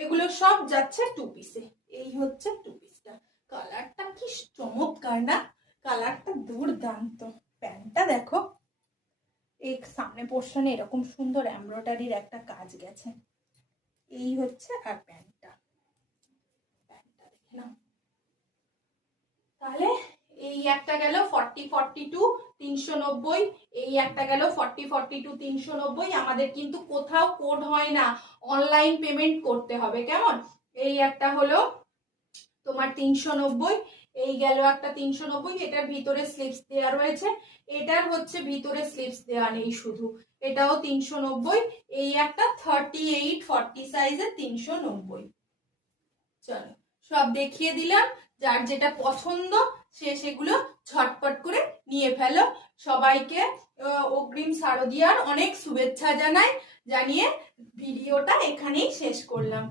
এগুলো সব যাচ্ছে 2 পিসে। এই হচ্ছে 2 পিসটা। কালারটা কি চমৎকার না, কালারটা দুর্দান্ত। প্যান্টটা দেখো, এই সামনে পোর্শনে এরকম সুন্দর এমব্রয়ডারির একটা কাজ গেছে। এই হচ্ছে আর প্যান্টটা দেখে নাও। তাহলে এই একটা গেল 40-42 390, এই একটা গেল 40-42 390। আমাদের কিন্তু কোথাও কোড হয় না, অনলাইন পেমেন্ট করতে হবে, কেমন? এই একটা হলো তোমার 390, এই গেল একটা 390, এটার ভিতরে স্লিপস দেওয়া রয়েছে, এটার হচ্ছে ভিতরে স্লিপস দেওয়া নেই শুধু, এটাও 390। এই একটা 38-40 সাইজের 390। চলো সব দেখিয়ে দিলাম, যার যেটা পছন্দ সে সেগুলো ঝটপট করে নিয়ে ফেলো। সবাইকে অগ্রিম শারদিয়ার অনেক শুভেচ্ছা জানিয়ে ভিডিওটা এখানেই শেষ করলাম।